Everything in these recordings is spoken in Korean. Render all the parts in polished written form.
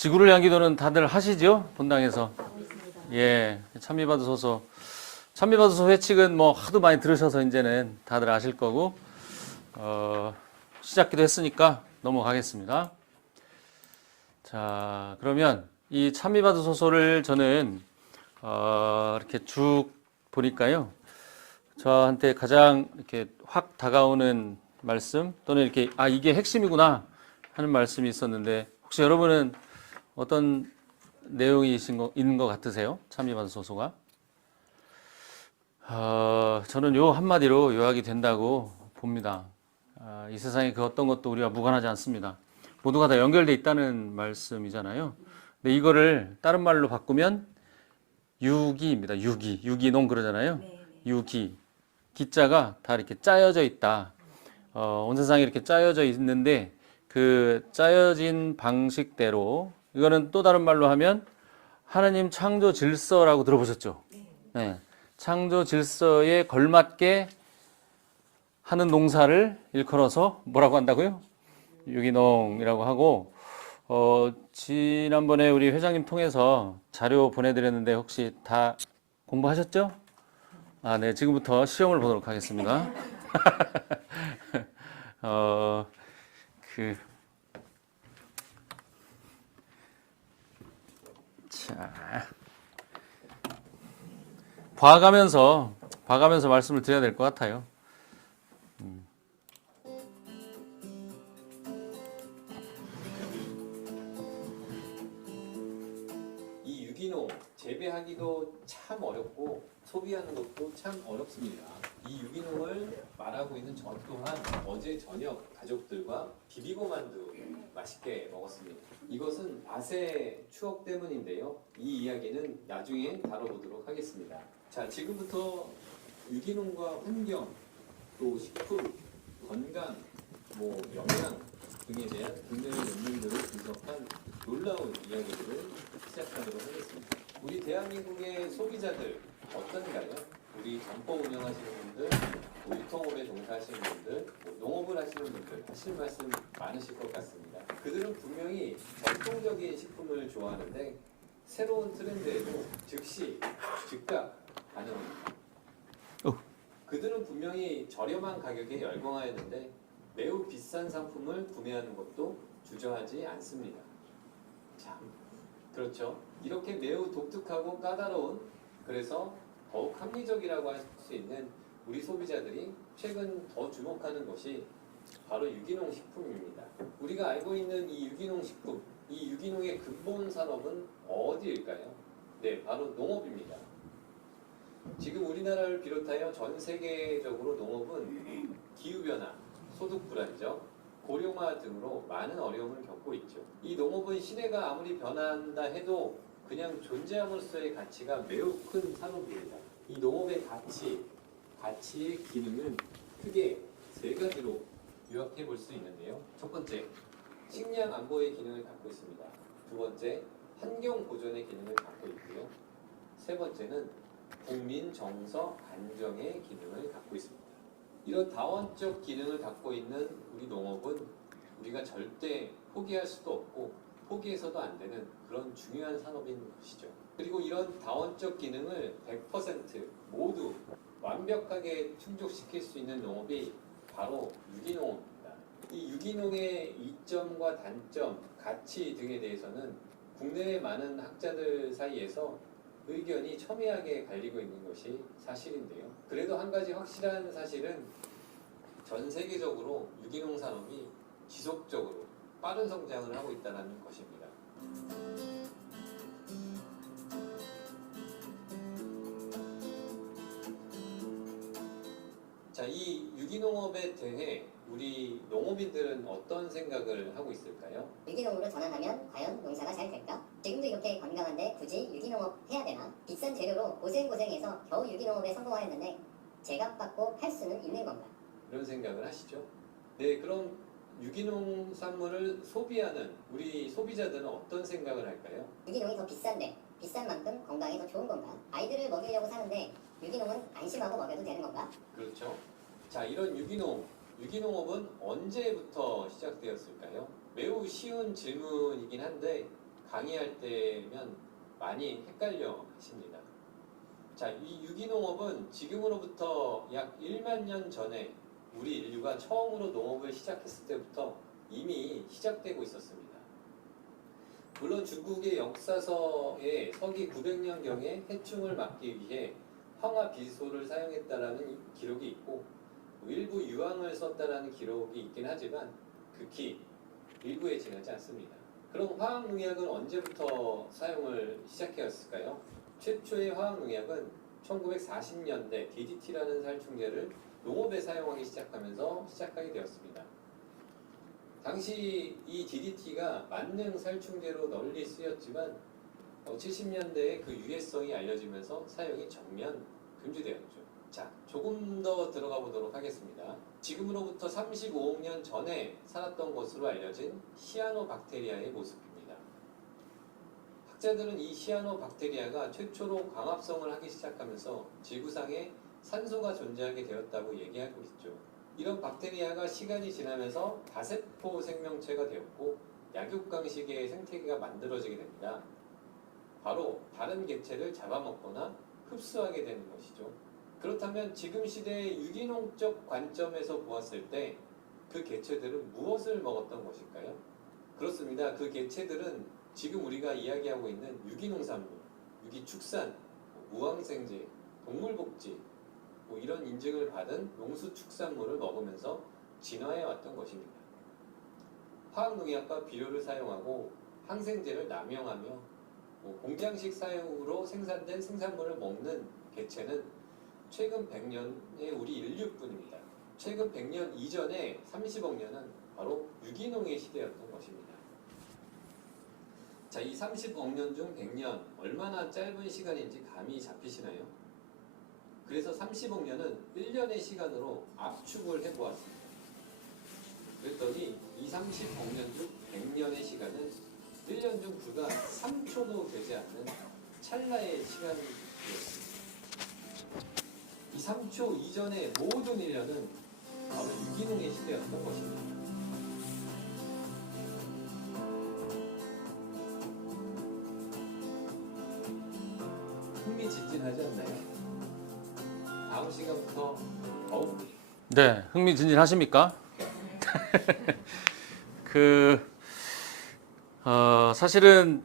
지구를 향한 기도는 다들 하시죠? 본당에서. 예, 찬미받으소서. 찬미받으소서 회칙은 뭐 하도 많이 들으셔서 이제는 다들 아실 거고, 시작기도 했으니까 넘어가겠습니다. 자, 그러면 이 찬미받으소서를 저는 이렇게 쭉 보니까요, 저한테 가장 이렇게 확 다가오는 말씀 또는 이렇게 이게 핵심이구나 하는 말씀이 있었는데, 혹시 여러분은 어떤 내용이 있는 것 같으세요? 찬미받으소서가? 저는 요 한마디로 요약이 된다고 봅니다. 이 세상에 그 어떤 것도 우리와 무관하지 않습니다. 모두가 다 연결되어 있다는 말씀이잖아요. 근데 이거를 다른 말로 바꾸면 유기입니다. 유기농 그러잖아요. 유기. 기자가 다 이렇게 짜여져 있다. 온 세상에 이렇게 짜여져 있는데 그 짜여진 방식대로, 이거는 또 다른 말로 하면 하나님 창조 질서라고 들어보셨죠? 네. 창조 질서에 걸맞게 하는 농사를 일컬어서 뭐라고 한다고요? 유기농이라고 하고, 지난번에 우리 회장님 통해서 자료 보내드렸는데 혹시 다 공부하셨죠? 네. 지금부터 시험을 보도록 하겠습니다. 자, 봐가면서 말씀을 드려야 될 것 같아요. 이 유기농 재배하기도 참 어렵고 소비하는 것도 참 어렵습니다. 이 유기농을 말하고 있는 저 또한 어제 저녁 가족들과 비비고 만두 맛있게 먹었습니다. 이것은 맛의 추억 때문인데요. 이 이야기는 나중에 다뤄보도록 하겠습니다. 자, 지금부터 유기농과 환경, 또 식품, 건강, 영양 등에 대한 국내외 논문들을 분석한 놀라운 이야기들을 시작하도록 하겠습니다. 우리 대한민국의 소비자들 어떤가요? 우리 점포 운영하시는 분들, 유통업에 종사하시는 분들, 농업을 하시는 분들 하실 말씀 많으실 것 같습니다. 그들은 분명히 전통적인 식품을 좋아하는데 새로운 트렌드에도 즉시 즉각 반응합니다. 그들은 분명히 저렴한 가격에 열광하였는데 매우 비싼 상품을 구매하는 것도 주저하지 않습니다. 참, 그렇죠. 이렇게 매우 독특하고 까다로운, 그래서 더욱 합리적이라고 할 수 있는 우리 소비자들이 최근 더 주목하는 것이 바로 유기농 식품입니다. 우리가 알고 있는 이 유기농 식품, 이 유기농의 근본 산업은 어디일까요? 네, 바로 농업입니다. 지금 우리나라를 비롯하여 전 세계적으로 농업은 기후변화, 소득 불안정, 고령화 등으로 많은 어려움을 겪고 있죠. 이 농업은 시대가 아무리 변한다 해도 그냥 존재함으로써의 가치가 매우 큰 산업입니다. 이 농업의 가치의 기능은 크게 세 가지로 요약해 볼 수 있는데요. 첫 번째, 식량 안보의 기능을 갖고 있습니다. 두 번째, 환경 보존의 기능을 갖고 있고요. 세 번째는 국민 정서 안정의 기능을 갖고 있습니다. 이런 다원적 기능을 갖고 있는 우리 농업은 우리가 절대 포기할 수도 없고 포기해서도 안 되는 그런 중요한 산업인 것이죠. 그리고 이런 다원적 기능을 100% 모두 완벽하게 충족시킬 수 있는 농업이 바로 유기농업입니다. 이 유기농의 이점과 단점, 가치 등에 대해서는 국내의 많은 학자들 사이에서 의견이 첨예하게 갈리고 있는 것이 사실인데요. 그래도 한 가지 확실한 사실은 전 세계적으로 유기농 산업이 지속적으로 빠른 성장을 하고 있다는 것입니다. 자, 이 유기농업에 대해 우리 농업인들은 어떤 생각을 하고 있을까요? 유기농으로 전환하면 과연 농사가 잘 될까? 지금도 이렇게 건강한데 굳이 유기농업 해야 되나? 비싼 재료로 고생고생해서 겨우 유기농업에 성공하였는데 제값받고 팔 수는 있는 건가? 이런 생각을 하시죠? 네, 그럼 유기농 산물을 소비하는 우리 소비자들은 어떤 생각을 할까요? 유기농이 더 비싼데 비싼 만큼 건강에 더 좋은 건가? 아이들을 먹이려고 사는데 유기농은 안심하고 먹여도 되는 건가? 그렇죠. 자, 이런 유기농업은 언제부터 시작되었을까요? 매우 쉬운 질문이긴 한데 강의할 때면 많이 헷갈려 하십니다. 자, 이 유기농업은 지금으로부터 약 1만 년 전에 우리 인류가 처음으로 농업을 시작했을 때부터 이미 시작되고 있었습니다. 물론 중국의 역사서에 서기 900년경에 해충을 막기 위해 황화 비소를 사용했다라는 기록이 있고 일부 유황을 썼다라는 기록이 있긴 하지만 극히 일부에 지나지 않습니다. 그럼 화학농약은 언제부터 사용을 시작했을까요? 최초의 화학농약은 1940년대 DDT라는 살충제를 농업에 사용하기 시작하면서 시작하게 되었습니다. 당시 이 DDT가 만능 살충제로 널리 쓰였지만 70년대에 그 유해성이 알려지면서 사용이 전면 금지되었죠. 자, 조금 더 들어가 보도록 하겠습니다. 지금으로부터 35억 년 전에 살았던 것으로 알려진 시아노박테리아의 모습입니다. 학자들은 이 시아노박테리아가 최초로 광합성을 하기 시작하면서 지구상에 산소가 존재하게 되었다고 얘기하고 있죠. 이런 박테리아가 시간이 지나면서 다세포 생명체가 되었고 약육강식의 생태계가 만들어지게 됩니다. 바로 다른 개체를 잡아먹거나 흡수하게 되는 것이죠. 그렇다면 지금 시대의 유기농적 관점에서 보았을 때 그 개체들은 무엇을 먹었던 것일까요? 그렇습니다. 그 개체들은 지금 우리가 이야기하고 있는 유기농산물, 유기축산, 무항생제, 동물복지 이런 인증을 받은 농수축산물을 먹으면서 진화해 왔던 것입니다. 화학농약과 비료를 사용하고 항생제를 남용하며 공장식 사용으로 생산된 생산물을 먹는 개체는 최근 100년의 우리 인류뿐입니다. 최근 100년 이전의 30억 년은 바로 유기농의 시대였던 것입니다. 자, 이 30억 년 중 100년 얼마나 짧은 시간인지 감이 잡히시나요? 그래서 30억 년은 1년의 시간으로 압축을 해보았습니다. 그랬더니 이 30억 년 중 100년의 시간은 1년 중 불과 3초도 되지 않는 찰나의 시간이었습니다. 이 3초 이전의 모든 1년은 바로 유기농의 시대였던 것입니다. 흥미진진하지 않나요? 다음 시간부터 더욱 네, 흥미진진하십니까? 사실은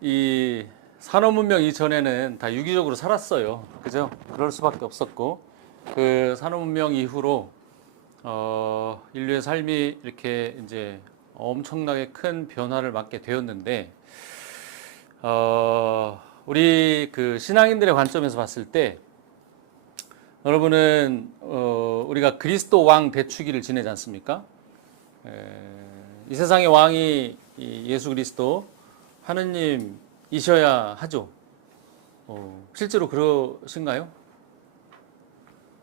이 산업문명 이전에는 다 유기적으로 살았어요. 그죠? 그럴 수밖에 없었고, 그 산업문명 이후로, 인류의 삶이 이렇게 이제 엄청나게 큰 변화를 맞게 되었는데, 우리 그 신앙인들의 관점에서 봤을 때, 여러분은, 우리가 그리스도 왕 대축일을 지내지 않습니까? 이 세상의 왕이 예수 그리스도 하느님이셔야 하죠. 실제로 그러신가요?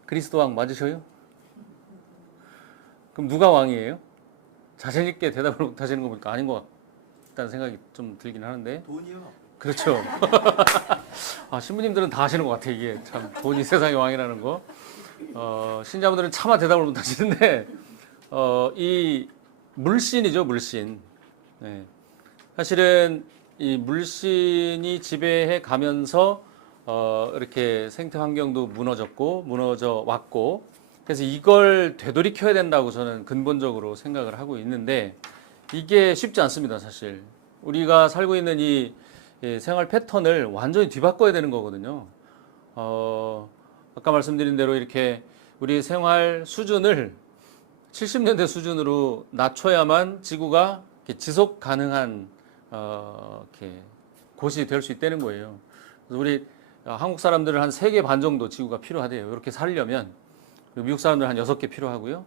그리스도 왕 맞으셔요? 그럼 누가 왕이에요? 자신 있게 대답을 못 하시는 거 보니까 아닌 것 같다는 생각이 좀 들긴 하는데. 돈이요. 그렇죠. 신부님들은 다 아시는 것 같아요. 이게 참 돈이 세상의 왕이라는 거. 신자분들은 차마 대답을 못 하시는데, 이 물신이죠, 물신. 네. 사실은 이 물신이 지배해 가면서 이렇게 생태 환경도 무너져 왔고, 그래서 이걸 되돌이켜야 된다고 저는 근본적으로 생각을 하고 있는데, 이게 쉽지 않습니다, 사실. 우리가 살고 있는 이 생활 패턴을 완전히 뒤바꿔야 되는 거거든요. 아까 말씀드린 대로 이렇게 우리 생활 수준을 70년대 수준으로 낮춰야만 지구가 이렇게 지속 가능한 이렇게 곳이 될 수 있다는 거예요. 그래서 우리 한국 사람들은 한 3개 반 정도 지구가 필요하대요. 이렇게 살려면. 미국 사람들은 한 6개 필요하고요.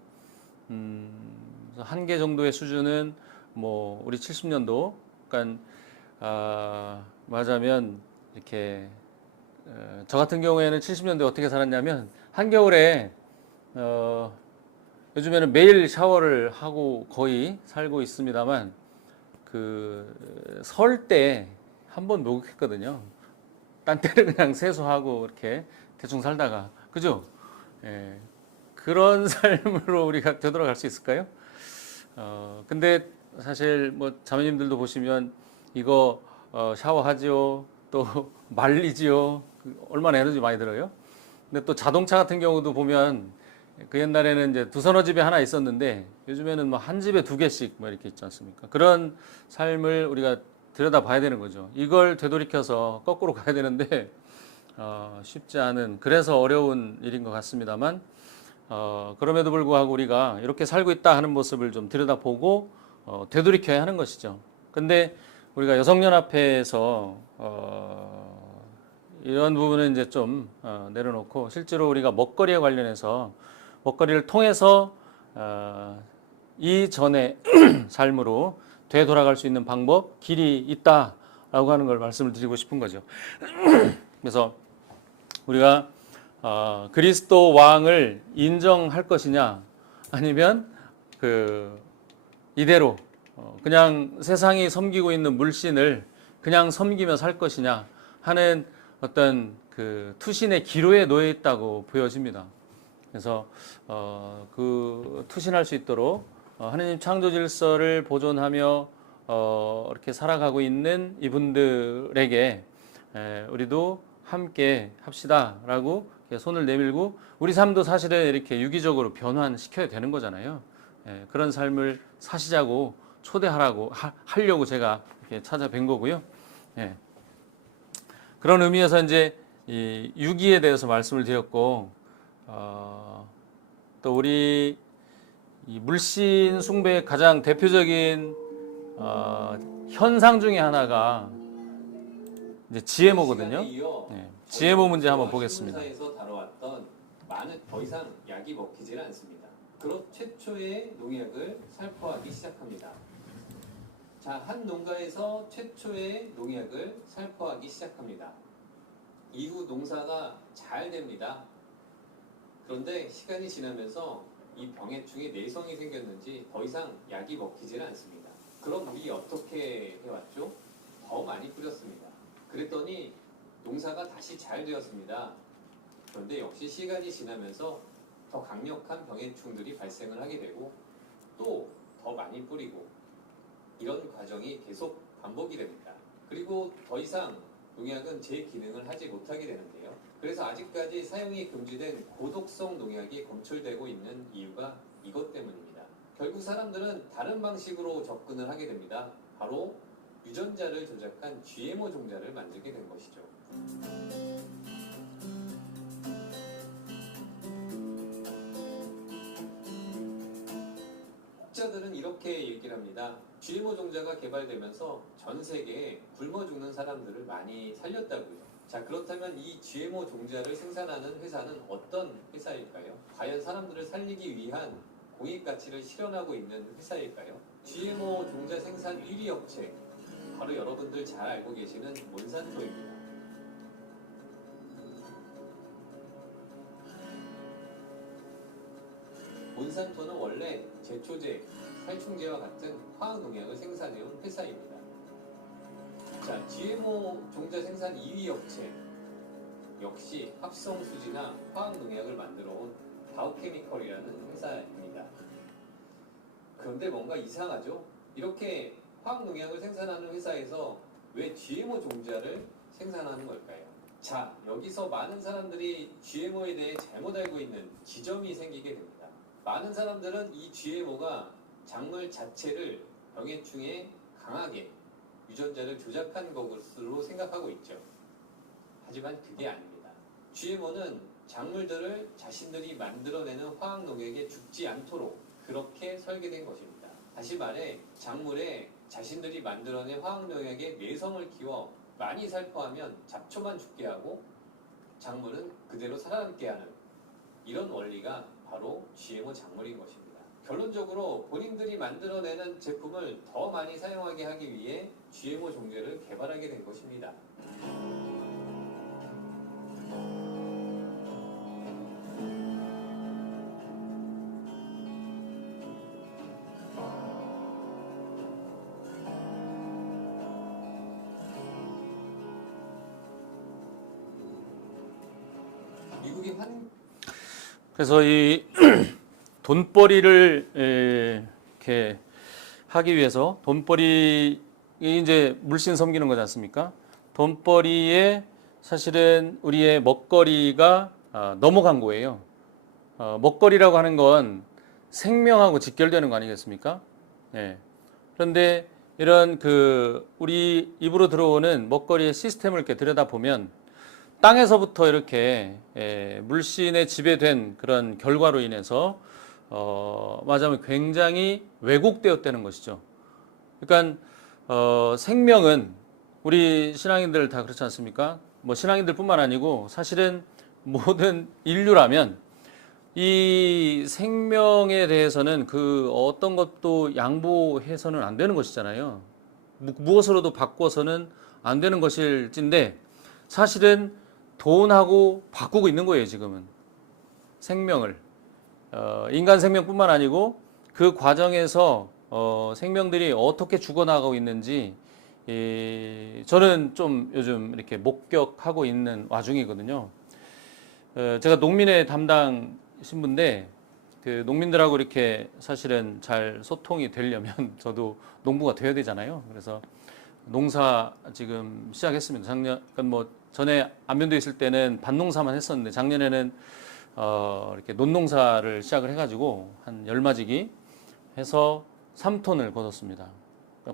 1개 정도의 수준은 뭐 우리 70년도, 그러니까 말하자면 이렇게 저 같은 경우에는 70년대 어떻게 살았냐면 한겨울에 요즘에는 매일 샤워를 하고 거의 살고 있습니다만 그 설 때 한 번 목욕했거든요. 딴 때는 그냥 세수하고 이렇게 대충 살다가, 그죠? 예, 그런 삶으로 우리가 되돌아갈 수 있을까요? 근데 사실 뭐 자매님들도 보시면 이거 샤워하지요, 또 말리지요. 얼마나 에너지 많이 들어요. 근데 또 자동차 같은 경우도 보면 그 옛날에는 이제 두서너 집에 하나 있었는데 요즘에는 뭐 한 집에 두 개씩 뭐 이렇게 있지 않습니까? 그런 삶을 우리가 들여다봐야 되는 거죠. 이걸 되돌이켜서 거꾸로 가야 되는데 쉽지 않은, 그래서 어려운 일인 것 같습니다만, 그럼에도 불구하고 우리가 이렇게 살고 있다 하는 모습을 좀 들여다보고 되돌이켜야 하는 것이죠. 근데 우리가 여성연합회에서 이런 부분은 이제 좀 내려놓고, 실제로 우리가 먹거리에 관련해서 먹거리를 통해서 이전의 삶으로 되돌아갈 수 있는 방법, 길이 있다라고 하는 걸 말씀을 드리고 싶은 거죠. 그래서 우리가 그리스도 왕을 인정할 것이냐, 아니면 이대로 그냥 세상이 섬기고 있는 물신을 그냥 섬기며 살 것이냐 하는 어떤 그 투신의 기로에 놓여 있다고 보여집니다. 그래서 그 투신할 수 있도록 하느님 창조 질서를 보존하며 이렇게 살아가고 있는 이분들에게 우리도 함께 합시다라고 손을 내밀고, 우리 삶도 사실은 이렇게 유기적으로 변환시켜야 되는 거잖아요. 그런 삶을 사시자고 초대하라고 하려고 제가 이렇게 찾아뵌 거고요. 그런 의미에서 이제 이 유기에 대해서 말씀을 드렸고, 또 우리 이 물신 숭배의 가장 대표적인 현상 중에 하나가 이제 지혜모거든요. 지혜모 문제 한번 보겠습니다. 에서 다뤄왔던 많은 더 이상 약이 먹히질 않습니다. 그런 최초의 농약을 살포하기 시작합니다. 자, 한 농가에서 최초의 농약을 살포하기 시작합니다. 이후 농사가 잘 됩니다. 그런데 시간이 지나면서 이 병해충에 내성이 생겼는지 더 이상 약이 먹히질 않습니다. 그럼 우리 어떻게 해왔죠? 더 많이 뿌렸습니다. 그랬더니 농사가 다시 잘 되었습니다. 그런데 역시 시간이 지나면서 더 강력한 병해충들이 발생을 하게 되고 또 더 많이 뿌리고, 이런 과정이 계속 반복이 됩니다. 그리고 더 이상 농약은 제 기능을 하지 못하게 되는데요. 그래서 아직까지 사용이 금지된 고독성 농약이 검출되고 있는 이유가 이것 때문입니다. 결국 사람들은 다른 방식으로 접근을 하게 됩니다. 바로 유전자를 조작한 GMO 종자를 만들게 된 것이죠. 학자들은 이렇게 얘기를 합니다. GMO 종자가 개발되면서 전 세계에 굶어 죽는 사람들을 많이 살렸다고요. 자, 그렇다면 이 GMO 종자를 생산하는 회사는 어떤 회사일까요? 과연 사람들을 살리기 위한 공익 가치를 실현하고 있는 회사일까요? GMO 종자 생산 1위 업체, 바로 여러분들 잘 알고 계시는 몬산토입니다. 몬산토는 원래 제초제, 살충제와 같은 화학농약을 생산해온 회사입니다. 자, GMO 종자 생산 2위 업체, 역시 합성수지나 화학농약을 만들어온 다우케미컬이라는 회사입니다. 그런데 뭔가 이상하죠? 이렇게 화학농약을 생산하는 회사에서 왜 GMO 종자를 생산하는 걸까요? 자, 여기서 많은 사람들이 GMO에 대해 잘못 알고 있는 지점이 생기게 됩니다. 많은 사람들은 이 GMO가 작물 자체를 병해충에 강하게 유전자를 조작한 것으로 생각하고 있죠. 하지만 그게 아닙니다. GMO는 작물들을 자신들이 만들어내는 화학농약에 죽지 않도록 그렇게 설계된 것입니다. 다시 말해 작물에 자신들이 만들어낸 화학농약에 내성을 키워 많이 살포하면 잡초만 죽게 하고 작물은 그대로 살아남게 하는, 이런 원리가 바로 GMO 작물인 것입니다. 결론적으로 본인들이 만들어내는 제품을 더 많이 사용하게 하기 위해 GMO 종자를 개발하게 된 것입니다. 미국이 그래서 이 돈벌이를 이렇게 하기 위해서, 돈벌이 이제 물씬 섬기는 거지 않습니까? 돈벌이에 사실은 우리의 먹거리가 넘어간 거예요. 먹거리라고 하는 건 생명하고 직결되는 거 아니겠습니까? 예. 그런데 이런 우리 입으로 들어오는 먹거리의 시스템을 이렇게 들여다보면 땅에서부터 이렇게 물신에 지배된 그런 결과로 인해서 말하자면 굉장히 왜곡되었다는 것이죠. 그러니까 생명은 우리 신앙인들 다 그렇지 않습니까? 뭐 신앙인들뿐만 아니고 사실은 모든 인류라면 이 생명에 대해서는 그 어떤 것도 양보해서는 안 되는 것이잖아요. 무엇으로도 바꿔서는 안 되는 것일진데 사실은 돈하고 바꾸고 있는 거예요, 지금은. 생명을. 인간 생명뿐만 아니고 그 과정에서 생명들이 어떻게 죽어나가고 있는지 저는 좀 요즘 이렇게 목격하고 있는 와중이거든요. 제가 농민의 담당 신부인데 그 농민들하고 이렇게 사실은 잘 소통이 되려면 저도 농부가 되어야 되잖아요. 그래서 농사 지금 시작했습니다. 그러니까 뭐 전에 안면도에 있을 때는 밭농사만 했었는데 작년에는 이렇게 논농사를 시작을 해가지고 한 열마지기 해서 3톤을 거뒀습니다.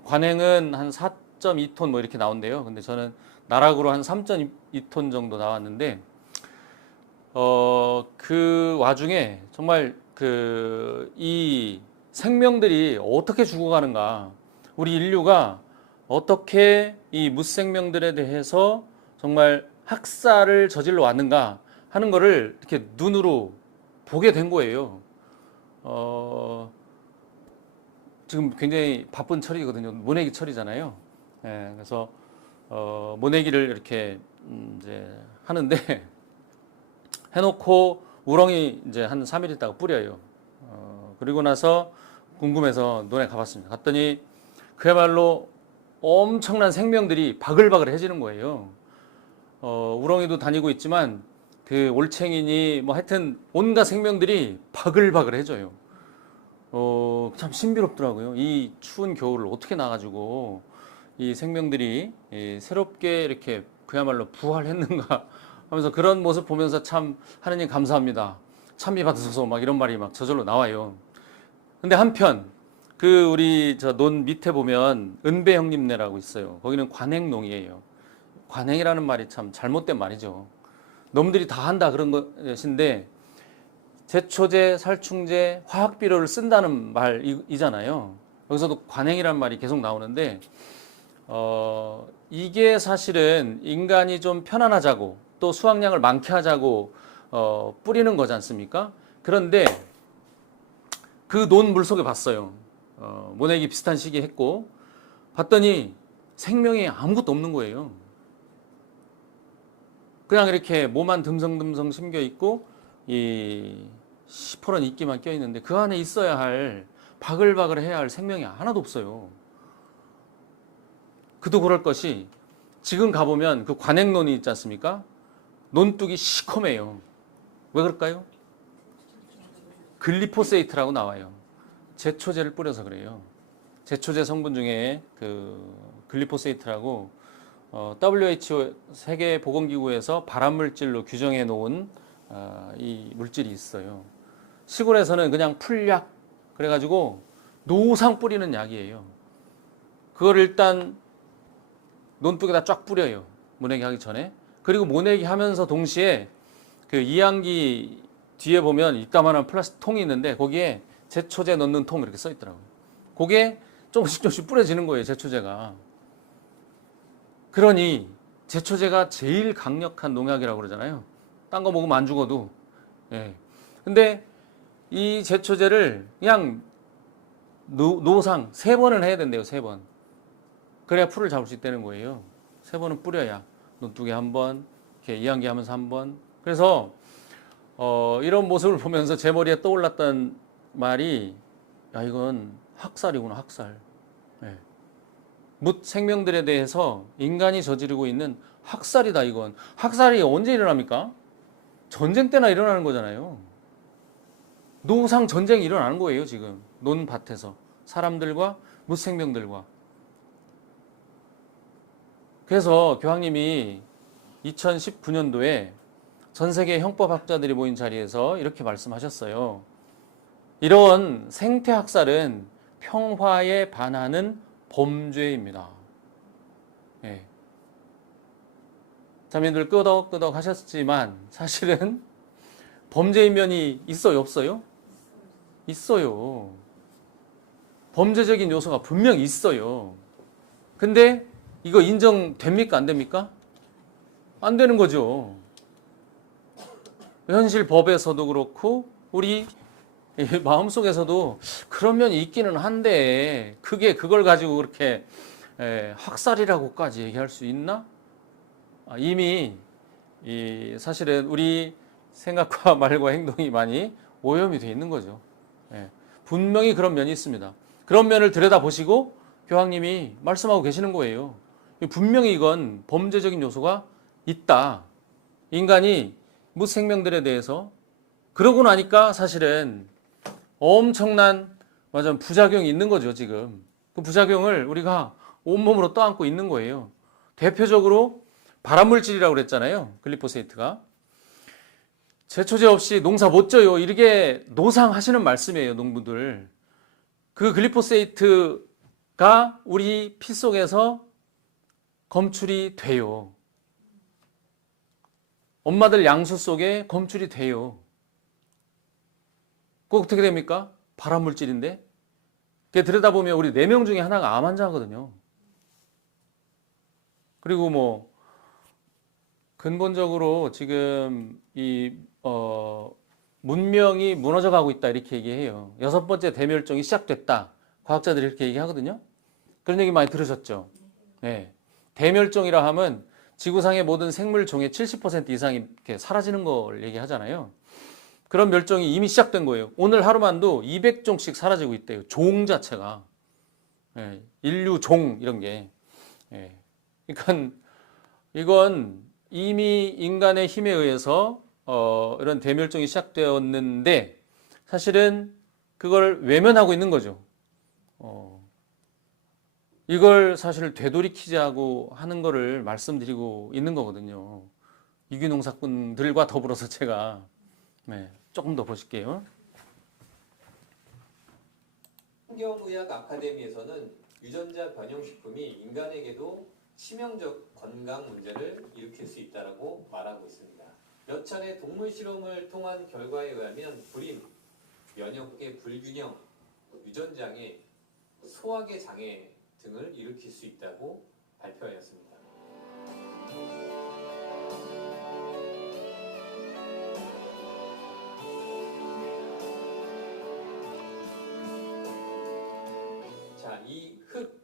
관행은 한 4.2톤 뭐 이렇게 나온대요. 근데 저는 나락으로 한 3.2톤 정도 나왔는데 그 와중에 정말 이 생명들이 어떻게 죽어가는가, 우리 인류가 어떻게 이 무생명들에 대해서 정말 학살을 저질러 왔는가 하는 거를 이렇게 눈으로 보게 된 거예요. 지금 굉장히 바쁜 철이거든요. 모내기 철이잖아요. 예, 그래서 모내기를 이렇게 이제 하는데 해놓고 우렁이 이제 한 3일 있다가 뿌려요. 그리고 나서 궁금해서 논에 가봤습니다. 갔더니 그야말로 엄청난 생명들이 바글바글 해지는 거예요. 우렁이도 다니고 있지만 그 올챙이니 뭐 하여튼 온갖 생명들이 바글바글 해져요. 참 신비롭더라고요. 이 추운 겨울을 어떻게 나가지고 이 생명들이 새롭게 이렇게 그야말로 부활했는가 하면서 그런 모습 보면서 참 하느님 감사합니다. 찬미 받으소서 막 이런 말이 막 저절로 나와요. 근데 한편 우리 저 논 밑에 보면 은배 형님네라고 있어요. 거기는 관행농이에요. 관행이라는 말이 참 잘못된 말이죠. 놈들이 다 한다 그런 것인데 제초제, 살충제, 화학비료를 쓴다는 말이잖아요. 여기서도 관행이라는 말이 계속 나오는데 이게 사실은 인간이 좀 편안하자고 또 수확량을 많게 하자고 뿌리는 거지 않습니까? 그런데 그 논 물속에 봤어요. 모내기 비슷한 시기에 했고 봤더니 생명이 아무것도 없는 거예요. 그냥 이렇게 몸만 듬성듬성 심겨 있고 이 시퍼런 이끼만 껴 있는데 그 안에 있어야 할 바글바글 해야 할 생명이 하나도 없어요. 그도 그럴 것이 지금 가보면 그 관행론이 있지 않습니까? 논뚝이 시커매요. 왜 그럴까요? 글리포세이트라고 나와요. 제초제를 뿌려서 그래요. 제초제 성분 중에 그 글리포세이트라고 WHO 세계보건기구에서 발암물질로 규정해 놓은 이 물질이 있어요. 시골에서는 그냥 풀약 그래가지고 노상 뿌리는 약이에요. 그걸 일단 논둑에다 쫙 뿌려요. 모내기 하기 전에. 그리고 모내기 하면서 동시에 그 이항기 뒤에 보면 이따만한 플라스틱 통이 있는데 거기에 제초제 넣는 통 이렇게 써 있더라고요. 그게 조금씩 뿌려지는 거예요. 제초제가. 그러니 제초제가 제일 강력한 농약이라고 그러잖아요. 딴 거 먹으면 안 죽어도. 예. 근데 이 제초제를 그냥 노상 3번은 해야 된대요. 3번. 그래야 풀을 잡을 수 있다는 거예요. 3번은 뿌려야 논두개 1번, 이렇게 이항기 하면서 1번. 그래서 이런 모습을 보면서 제 머리에 떠올랐던 말이 야 이건 학살이구나 학살. 예. 묻 생명들에 대해서 인간이 저지르고 있는 학살이다 이건. 학살이 언제 일어납니까? 전쟁 때나 일어나는 거잖아요. 노상 전쟁이 일어나는 거예요 지금 논밭에서 사람들과 묻 생명들과. 그래서 교황님이 2019년도에 전 세계 형법학자들이 모인 자리에서 이렇게 말씀하셨어요. 이런 생태학살은 평화에 반하는 범죄입니다. 예. 자매님들 끄덕끄덕 하셨지만 사실은 범죄의 면이 있어요, 없어요? 있어요. 범죄적인 요소가 분명히 있어요. 근데 이거 인정됩니까? 안 됩니까? 안 되는 거죠. 현실 법에서도 그렇고 우리 마음속에서도 그런 면이 있기는 한데 그걸 가지고 그렇게 학살이라고까지 얘기할 수 있나? 이미 사실은 우리 생각과 말과 행동이 많이 오염이 되어 있는 거죠. 분명히 그런 면이 있습니다. 그런 면을 들여다보시고 교황님이 말씀하고 계시는 거예요. 분명히 이건 범죄적인 요소가 있다. 인간이 무생명들에 대해서 그러고 나니까 사실은 엄청난 부작용이 있는 거죠, 지금. 그 부작용을 우리가 온몸으로 떠안고 있는 거예요. 대표적으로 발암물질이라고 그랬잖아요. 글리포세이트가. 제초제 없이 농사 못 져요. 이렇게 노상하시는 말씀이에요, 농부들. 그 글리포세이트가 우리 피 속에서 검출이 돼요. 엄마들 양수 속에 검출이 돼요. 그 어떻게 됩니까? 발암물질인데. 들여다보면 우리 4명 중에 하나가 암 환자거든요. 그리고 근본적으로 지금 문명이 무너져 가고 있다 이렇게 얘기해요. 6번째 대멸종이 시작됐다. 과학자들이 이렇게 얘기하거든요. 그런 얘기 많이 들으셨죠? 네. 대멸종이라 하면 지구상의 모든 생물종의 70% 이상이 이렇게 사라지는 걸 얘기하잖아요. 그런 멸종이 이미 시작된 거예요. 오늘 하루만도 200종씩 사라지고 있대요. 종 자체가. 인류 종 이런 게. 그러니까 이건 이미 인간의 힘에 의해서 이런 대멸종이 시작되었는데 사실은 그걸 외면하고 있는 거죠. 이걸 사실 되돌이키자고 하는 거를 말씀드리고 있는 거거든요. 유기농 사꾼들과 더불어서 제가 조금 더 보실게요. 환경의학 아카데미에서는 유전자 변형식품이 인간에게도 치명적 건강 문제를 일으킬 수 있다고 말하고 있습니다. 몇 차례 동물 실험을 통한 결과에 의하면 불임, 면역계 불균형, 유전장애, 소화계 장애 등을 일으킬 수 있다고 발표하였습니다. 자, 이 흙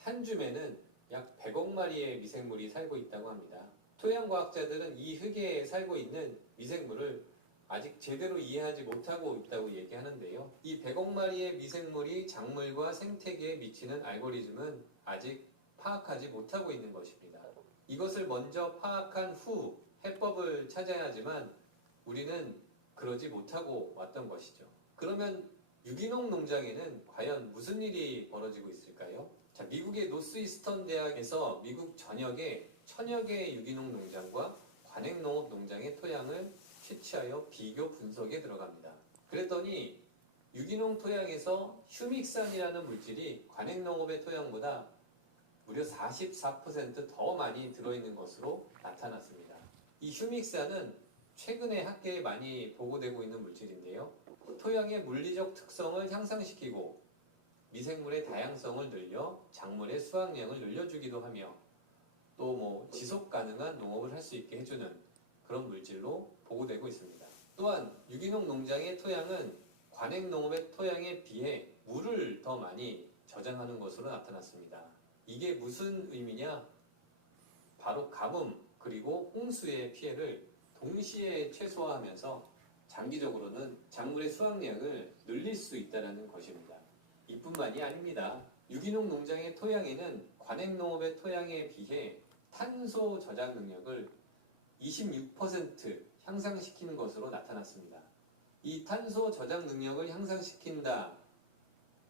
한 줌에는 약 100억 마리의 미생물이 살고 있다고 합니다. 토양과학자들은 이 흙에 살고 있는 미생물을 아직 제대로 이해하지 못하고 있다고 얘기하는데요. 이 100억 마리의 미생물이 작물과 생태계에 미치는 알고리즘은 아직 파악하지 못하고 있는 것입니다. 이것을 먼저 파악한 후 해법을 찾아야 하지만 우리는 그러지 못하고 왔던 것이죠. 그러면 유기농 농장에는 과연 무슨 일이 벌어지고 있을까요? 자, 미국의 노스이스턴 대학에서 미국 전역에 1000여 개의 유기농 농장과 관행농업 농장의 토양을 채취하여 비교 분석에 들어갑니다. 그랬더니 유기농 토양에서 휴믹산이라는 물질이 관행농업의 토양보다 무려 44% 더 많이 들어있는 것으로 나타났습니다. 이 휴믹산은 최근에 학계에 많이 보고되고 있는 물질인데요. 토양의 물리적 특성을 향상시키고 미생물의 다양성을 늘려 작물의 수확량을 늘려주기도 하며 또 지속 가능한 농업을 할 수 있게 해주는 그런 물질로 보고되고 있습니다. 또한 유기농 농장의 토양은 관행농업의 토양에 비해 물을 더 많이 저장하는 것으로 나타났습니다. 이게 무슨 의미냐? 바로 가뭄 그리고 홍수의 피해를 동시에 최소화하면서 장기적으로는 작물의 수확량을 늘릴 수 있다는 것입니다. 이뿐만이 아닙니다. 유기농 농장의 토양에는 관행농업의 토양에 비해 탄소 저장 능력을 26% 향상시키는 것으로 나타났습니다. 이 탄소 저장 능력을 향상시킨다.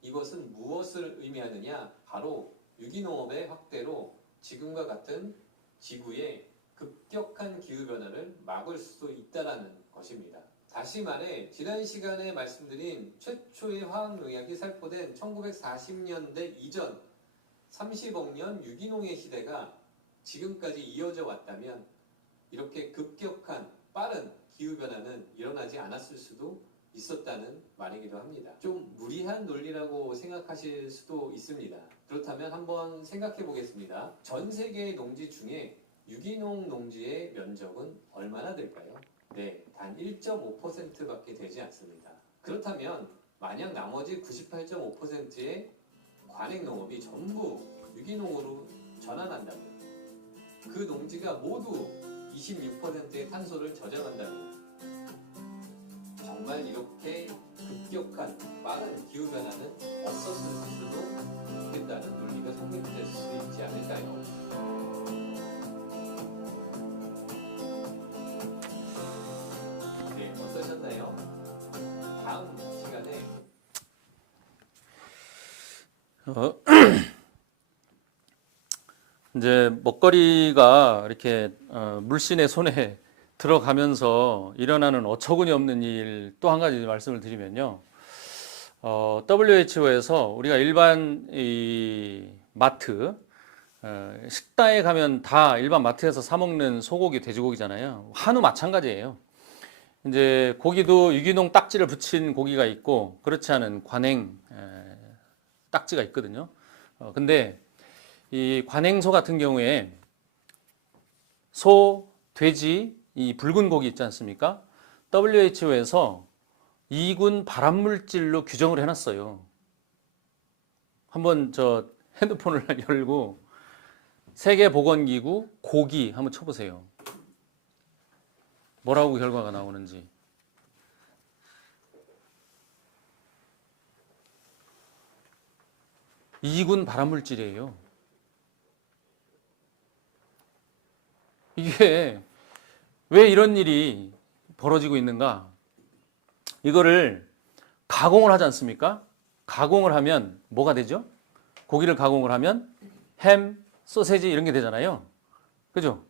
이것은 무엇을 의미하느냐? 바로 유기농업의 확대로 지금과 같은 지구의 급격한 기후변화를 막을 수도 있다는 것입니다. 다시 말해 지난 시간에 말씀드린 최초의 화학농약이 살포된 1940년대 이전 30억 년 유기농의 시대가 지금까지 이어져 왔다면 이렇게 급격한 빠른 기후변화는 일어나지 않았을 수도 있었다는 말이기도 합니다. 좀 무리한 논리라고 생각하실 수도 있습니다. 그렇다면 한번 생각해 보겠습니다. 전 세계의 농지 중에 유기농 농지의 면적은 얼마나 될까요? 네, 단 1.5%밖에 되지 않습니다. 그렇다면 만약 나머지 98.5%의 관행농업이 전부 유기농으로 전환한다면 그 농지가 모두 26%의 탄소를 저장한다면 정말 이렇게 급격한 빠른 기후변화는 없었을 수도 있겠다는 논리가 성립될 수 있지 않을까요? 네, 어떠셨나요? 다음 시간에 이제 먹거리가 이렇게 물신의 손에 들어가면서 일어나는 어처구니 없는 일 또 한 가지 말씀을 드리면요. WHO에서 우리가 일반 이 마트 식당에 가면 다 일반 마트에서 사 먹는 소고기, 돼지고기잖아요. 한우 마찬가지예요. 이제 고기도 유기농 딱지를 붙인 고기가 있고 그렇지 않은 관행 딱지가 있거든요. 근데 이 관행소 같은 경우에 소, 돼지, 이 붉은 고기 있지 않습니까? WHO에서 2군 발암물질로 규정을 해놨어요. 한번 저 핸드폰을 열고 세계보건기구 고기 한번 쳐보세요. 뭐라고 결과가 나오는지. 이군 발암물질이에요. 이게 왜 이런 일이 벌어지고 있는가? 이거를 가공을 하지 않습니까? 가공을 하면 뭐가 되죠? 고기를 가공을 하면 햄, 소세지 이런 게 되잖아요. 그죠?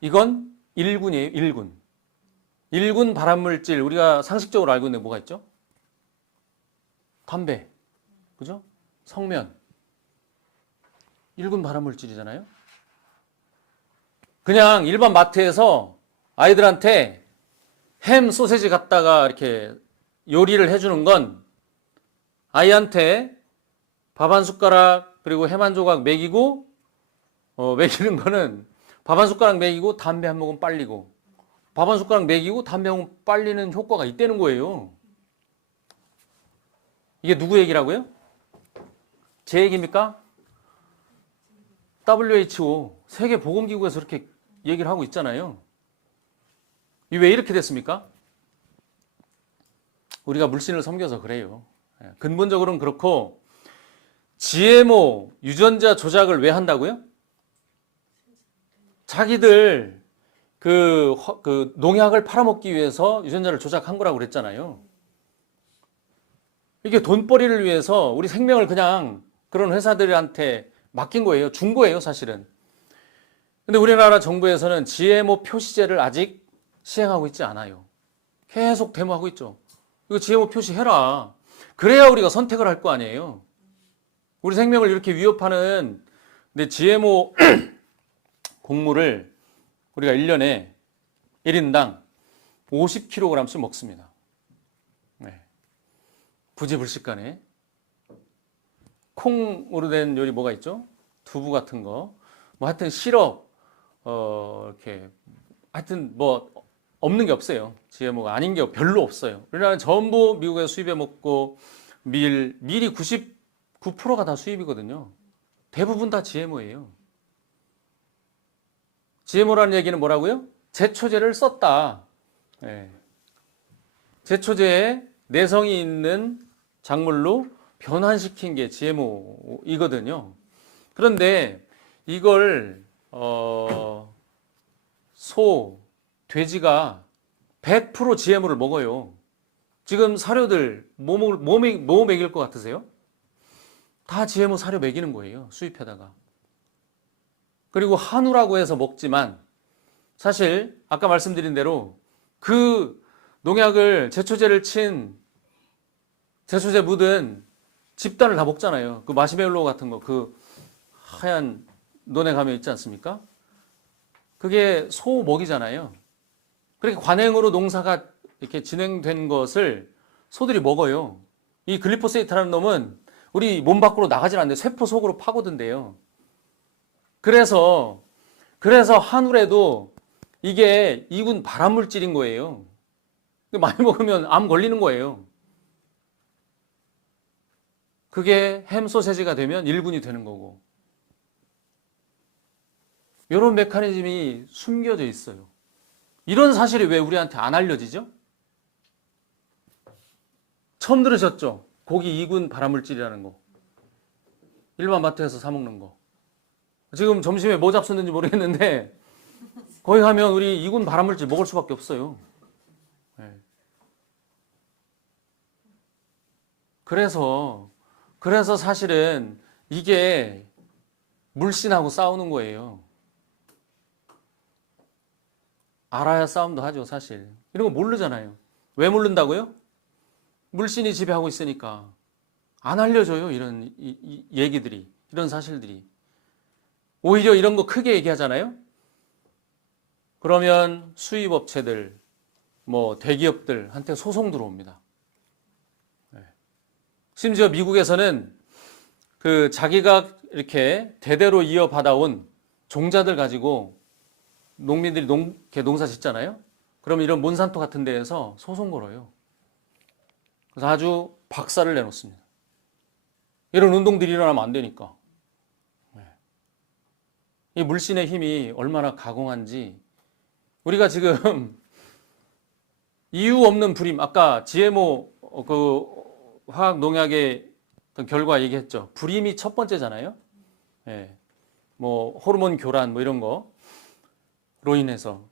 이건 1군이에요. 1군. 1군 발암물질 우리가 상식적으로 알고 있는 게 뭐가 있죠? 담배. 그죠? 성면. 1군 발암물질이잖아요. 그냥 일반 마트에서 아이들한테 햄, 소세지 갖다가 이렇게 요리를 해주는 건 아이한테 밥 한 숟가락 그리고 햄 한 조각 먹이고 먹이는 거는 밥 한 숟가락 먹이고 담배 한 모금 빨리고 밥 한 숟가락 먹이고 담배 한 모금 빨리는 효과가 있다는 거예요. 이게 누구 얘기라고요? 제 얘기입니까? WHO 세계보건기구에서 그렇게 얘기를 하고 있잖아요. 이 왜 이렇게 됐습니까? 우리가 물신을 섬겨서 그래요. 근본적으로는 그렇고 GMO 유전자 조작을 왜 한다고요? 자기들 그 농약을 팔아먹기 위해서 유전자를 조작한 거라고 그랬잖아요. 이게 돈벌이를 위해서 우리 생명을 그냥 그런 회사들한테 맡긴 거예요. 준 거예요, 사실은. 근데 우리나라 정부에서는 GMO 표시제를 아직 시행하고 있지 않아요. 계속 데모하고 있죠. 이거 GMO 표시해라. 그래야 우리가 선택을 할 거 아니에요. 우리 생명을 이렇게 위협하는 근데 GMO 곡물을 우리가 1년에 1인당 50kg씩 먹습니다. 네. 부지불식간에. 콩으로 된 요리 뭐가 있죠? 두부 같은 거. 뭐 하여튼 시럽, 이렇게. 하여튼 뭐 없는 게 없어요. GMO가 아닌 게 별로 없어요. 우리나라는 전부 미국에서 수입해 먹고 밀이 99%가 다 수입이거든요. 대부분 다 GMO예요. GMO라는 얘기는 뭐라고요? 제초제를 썼다. 네. 제초제에 내성이 있는 작물로 변환시킨 게 GMO이거든요. 그런데 이걸 소, 돼지가 100% GMO를 먹어요. 지금 사료들 뭐 먹일 것 같으세요? 다 GMO 사료 먹이는 거예요. 수입해다가. 그리고 한우라고 해서 먹지만 사실 아까 말씀드린 대로 그 농약을 제초제를 친 제초제 묻은 집단을 다 먹잖아요. 그 마시멜로 같은 거, 그 하얀 논에 가면 있지 않습니까? 그게 소 먹이잖아요. 그렇게 관행으로 농사가 이렇게 진행된 것을 소들이 먹어요. 이 글리포세이트라는 놈은 우리 몸 밖으로 나가질 않는데 세포 속으로 파고든대요. 그래서 한우래도 이게 이군 발암물질인 거예요. 많이 먹으면 암 걸리는 거예요. 그게 햄 소세지가 되면 1군이 되는 거고. 이런 메커니즘이 숨겨져 있어요. 이런 사실이 왜 우리한테 안 알려지죠? 처음 들으셨죠? 고기 2군 발암물질이라는 거. 일반 마트에서 사 먹는 거. 지금 점심에 뭐 잡수는지 모르겠는데 거기 가면 우리 2군 발암물질 먹을 수밖에 없어요. 네. 그래서 사실은 이게 물신하고 싸우는 거예요. 알아야 싸움도 하죠, 사실. 이런 거 모르잖아요. 왜 모른다고요? 물신이 지배하고 있으니까. 안 알려줘요, 이런 이 얘기들이, 이런 사실들이. 오히려 이런 거 크게 얘기하잖아요. 그러면 수입업체들, 뭐 대기업들한테 소송 들어옵니다. 네. 심지어 미국에서는 그 자기가 이렇게 대대로 이어받아온 종자들 가지고 농민들이 농사 짓잖아요. 그러면 이런 몬산토 같은 데에서 소송 걸어요. 그래서 아주 박살을 내놓습니다. 이런 운동들이 일어나면 안 되니까. 이 물신의 힘이 얼마나 가공한지 우리가 지금 이유 없는 불임, 아까 GMO 그 화학 농약의 어떤 결과 얘기했죠. 불임이 첫 번째잖아요. 예. 뭐 호르몬 교란 뭐 이런 거로 인해서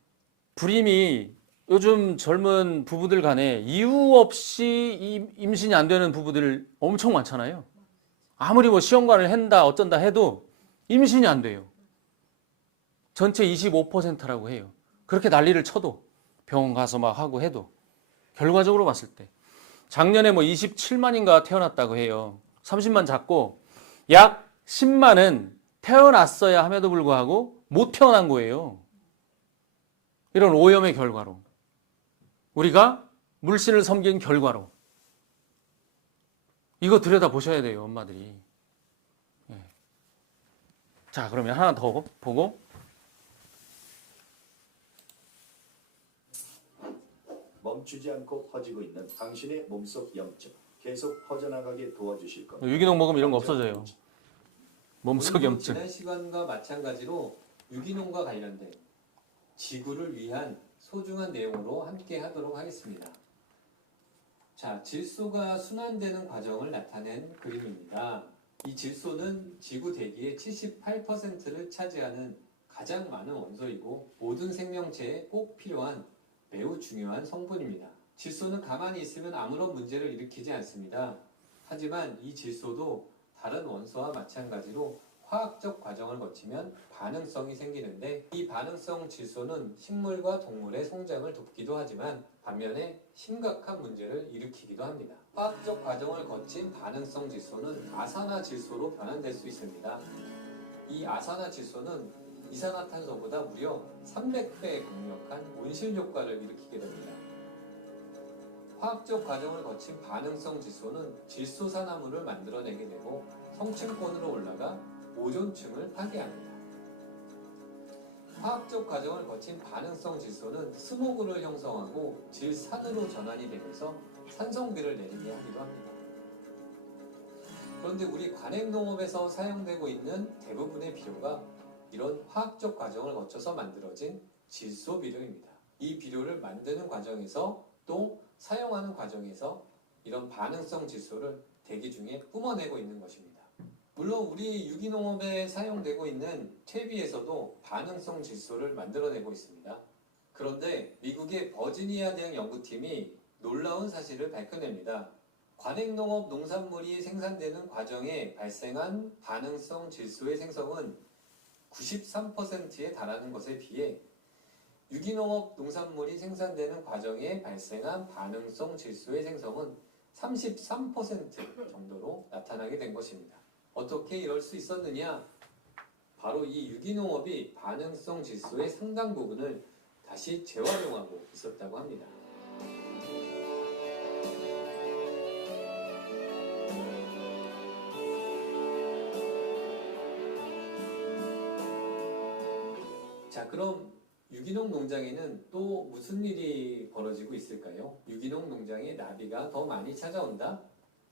불임이 요즘 젊은 부부들 간에 이유 없이 임신이 안 되는 부부들 엄청 많잖아요. 아무리 뭐 시험관을 한다 어쩐다 해도 임신이 안 돼요. 전체 25%라고 해요. 그렇게 난리를 쳐도 병원 가서 막 하고 해도 결과적으로 봤을 때 작년에 뭐 27만인가 태어났다고 해요. 30만 잡고 약 10만은 태어났어야 함에도 불구하고 못 태어난 거예요. 이런 오염의 결과로 우리가 물신을 섬긴 결과로 이거 들여다보셔야 돼요, 엄마들이. 예. 자, 그러면 하나 더 보고 멈추지 않고 퍼지고 있는 당신의 몸속 염증 계속 퍼져나가게 도와주실 겁니다. 유기농 먹으면 이런 거 없어져요. 몸속 오늘도 염증. 지난 시간과 마찬가지로 유기농과 관련된 지구를 위한 소중한 내용으로 함께 하도록 하겠습니다. 자, 질소가 순환되는 과정을 나타낸 그림입니다. 이 질소는 지구 대기의 78%를 차지하는 가장 많은 원소이고 모든 생명체에 꼭 필요한 매우 중요한 성분입니다. 질소는 가만히 있으면 아무런 문제를 일으키지 않습니다. 하지만 이 질소도 다른 원소와 마찬가지로 화학적 과정을 거치면 반응성이 생기는데 이 반응성 질소는 식물과 동물의 성장을 돕기도 하지만 반면에 심각한 문제를 일으키기도 합니다. 화학적 과정을 거친 반응성 질소는 아산화질소로 변환될 수 있습니다. 이 아산화질소는 이산화탄소보다 무려 300배 강력한 온실 효과를 일으키게 됩니다. 화학적 과정을 거친 반응성 질소는 질소산화물을 만들어내게 되고 성층권으로 올라가 오존층을 파괴합니다. 화학적 과정을 거친 반응성 질소는 스모그를 형성하고 질산으로 전환이 되면서 산성비를 내리게 하기도 합니다. 그런데 우리 관행농업에서 사용되고 있는 대부분의 비료가 이런 화학적 과정을 거쳐서 만들어진 질소 비료입니다. 이 비료를 만드는 과정에서 또 사용하는 과정에서 이런 반응성 질소를 대기 중에 뿜어내고 있는 것입니다. 물론 우리 유기농업에 사용되고 있는 퇴비에서도 반응성 질소를 만들어내고 있습니다. 그런데 미국의 버지니아 대학 연구팀이 놀라운 사실을 밝혀냅니다. 관행농업 농산물이 생산되는 과정에 발생한 반응성 질소의 생성은 93%에 달하는 것에 비해 유기농업 농산물이 생산되는 과정에 발생한 반응성 질소의 생성은 33% 정도로 나타나게 된 것입니다. 어떻게 이럴 수 있었느냐? 바로 이 유기농업이 반응성 질소의 상당 부분을 다시 재활용하고 있었다고 합니다. 자, 그럼 유기농 농장에는 또 무슨 일이 벌어지고 있을까요? 유기농 농장에 나비가 더 많이 찾아온다?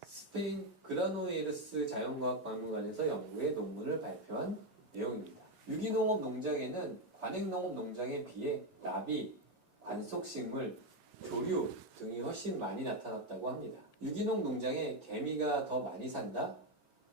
스페인 그라노에르스 자연과학박물관에서 연구의 논문을 발표한 내용입니다. 유기농업 농장에는 관행농업 농장에 비해 나비, 관속식물, 조류 등이 훨씬 많이 나타났다고 합니다. 유기농 농장에 개미가 더 많이 산다?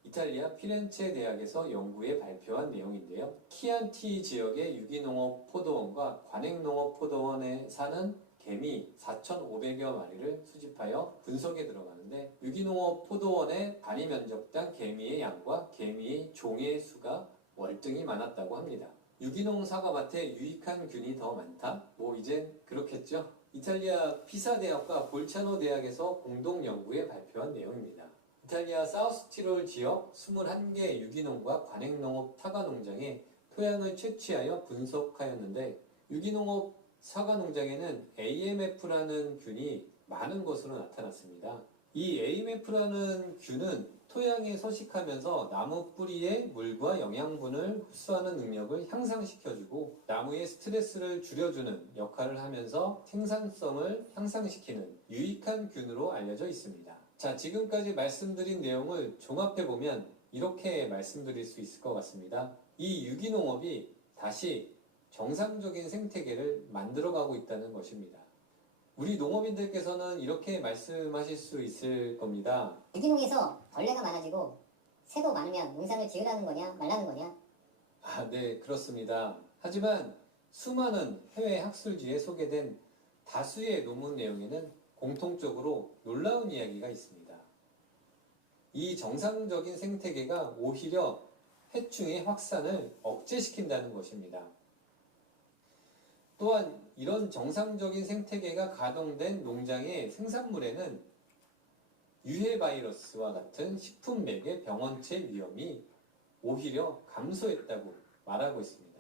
이탈리아 피렌체 대학에서 연구에 발표한 내용인데요. 키안티 지역의 유기농업 포도원과 관행농업 포도원에 사는 개미 4,500여 마리를 수집하여 분석에 들어가는데 유기농업 포도원의 단위 면적당 개미의 양과 개미의 종의 수가 월등히 많았다고 합니다. 유기농 사과밭에 유익한 균이 더 많다? 뭐 이젠 그렇겠죠? 이탈리아 피사 대학과 볼차노 대학에서 공동 연구에 발표한 내용입니다. 이탈리아 사우스티롤 지역 21개 유기농과 관행농업 사과 농장에 토양을 채취하여 분석하였는데 유기농업 사과 농장에는 AMF라는 균이 많은 것으로 나타났습니다. 이 AMF라는 균은 토양에 서식하면서 나무 뿌리에 물과 영양분을 흡수하는 능력을 향상시켜주고 나무의 스트레스를 줄여주는 역할을 하면서 생산성을 향상시키는 유익한 균으로 알려져 있습니다. 자, 지금까지 말씀드린 내용을 종합해보면 이렇게 말씀드릴 수 있을 것 같습니다. 이 유기농업이 다시 정상적인 생태계를 만들어가고 있다는 것입니다. 우리 농업인들께서는 이렇게 말씀하실 수 있을 겁니다. 유기농에서 벌레가 많아지고 새도 많으면 농산을 지으라는 거냐 말라는 거냐? 네, 그렇습니다. 하지만 수많은 해외 학술지에 소개된 다수의 논문 내용에는 공통적으로 놀라운 이야기가 있습니다. 이 정상적인 생태계가 오히려 해충의 확산을 억제시킨다는 것입니다. 또한 이런 정상적인 생태계가 가동된 농장의 생산물에는 유해 바이러스와 같은 식품맥의 병원체 위험이 오히려 감소했다고 말하고 있습니다.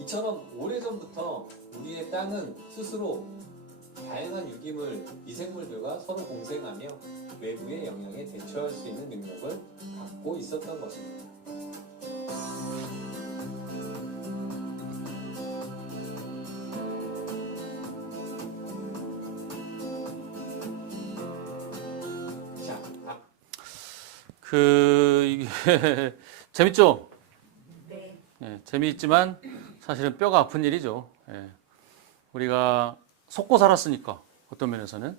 이처럼 오래전부터 우리의 땅은 스스로 다양한 유기물, 미생물들과 서로 공생하며 외부의 영향에 대처할 수 있는 능력을 갖고 있었던 것입니다. 이게 재밌죠? 네. 예, 재미있지만 사실은 뼈가 아픈 일이죠. 예. 우리가 속고 살았으니까 어떤 면에서는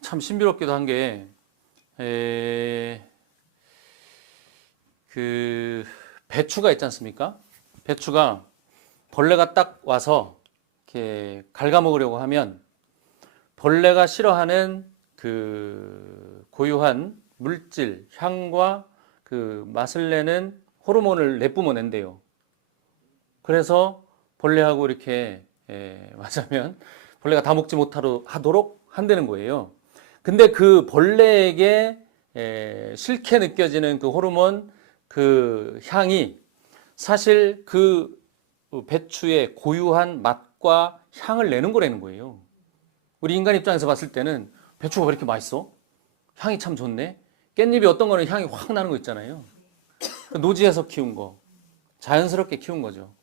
참 신비롭기도 한 게 그 배추가 있지 않습니까? 배추가 벌레가 딱 와서 이렇게 갉아먹으려고 하면 벌레가 싫어하는 그 고유한 물질, 향과 그 맛을 내는 호르몬을 내뿜어낸대요. 그래서 벌레하고 이렇게 맞으면 벌레가 다 먹지 못하도록 한다는 거예요. 근데 그 벌레에게 싫게 느껴지는 그 호르몬, 그 향이 사실 그 배추의 고유한 맛과 향을 내는 거라는 거예요. 우리 인간 입장에서 봤을 때는 배추가 왜 이렇게 맛있어? 향이 참 좋네. 깻잎이 어떤 거는 향이 확 나는 거 있잖아요. 노지에서 키운 거, 자연스럽게 키운 거죠.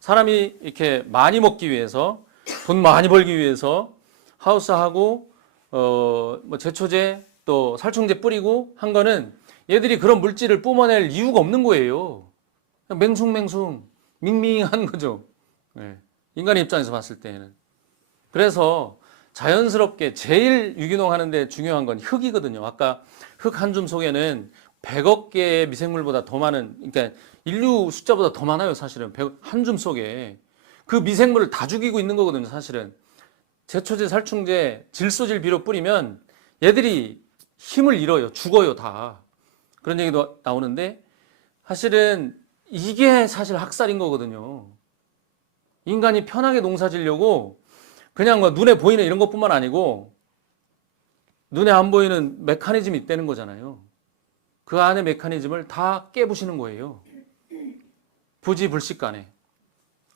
사람이 이렇게 많이 먹기 위해서, 돈 많이 벌기 위해서 하우스하고 뭐 제초제 또 살충제 뿌리고 한 거는 얘들이 그런 물질을 뿜어낼 이유가 없는 거예요. 그냥 맹숭맹숭 밍밍한 거죠. 네. 인간의 입장에서 봤을 때는. 그래서 자연스럽게 제일 유기농 하는데 중요한 건 흙이거든요. 아까 흙 한 줌 속에는 100억 개의 미생물보다 더 많은, 그러니까 인류 숫자보다 더 많아요. 사실은 한 줌 속에 그 미생물을 다 죽이고 있는 거거든요. 사실은 제초제, 살충제, 질소질 비료 뿌리면 얘들이 힘을 잃어요. 죽어요 다. 그런 얘기도 나오는데 사실은 이게 사실 학살인 거거든요. 인간이 편하게 농사 지려고 그냥 뭐 눈에 보이는 이런 것뿐만 아니고 눈에 안 보이는 메커니즘이 있다는 거잖아요. 그 안에 메커니즘을 다 깨부시는 거예요. 부지불식간에.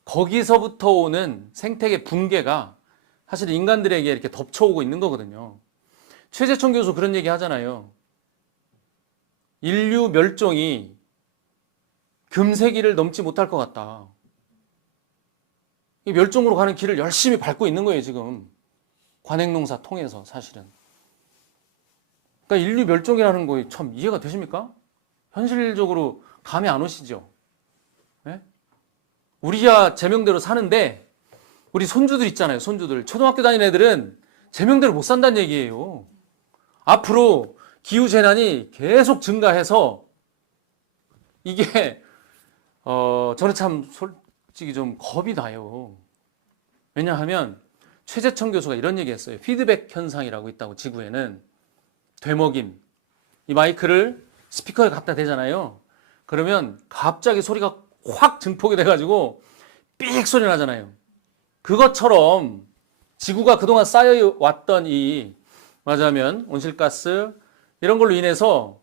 거기서부터 오는 생태계 붕괴가 사실 인간들에게 이렇게 덮쳐오고 있는 거거든요. 최재천 교수 그런 얘기 하잖아요. 인류 멸종이 금세기를 넘지 못할 것 같다. 이 멸종으로 가는 길을 열심히 밟고 있는 거예요, 지금. 관행농사 통해서 사실은. 그러니까 인류 멸종이라는 거 참 이해가 되십니까? 현실적으로 감이 안 오시죠? 네? 우리야 제명대로 사는데 우리 손주들 있잖아요, 손주들. 초등학교 다니는 애들은 제명대로 못 산다는 얘기예요. 앞으로 기후재난이 계속 증가해서 이게 저는 참 솔직히 좀 겁이 나요. 왜냐하면 최재천 교수가 이런 얘기했어요. 피드백 현상이라고 있다고, 지구에는. 되먹임. 이 마이크를 스피커에 갖다 대잖아요. 그러면 갑자기 소리가 확 증폭이 돼가지고 삑 소리 나잖아요. 그것처럼 지구가 그동안 쌓여왔던 이 말하자면 온실가스 이런 걸로 인해서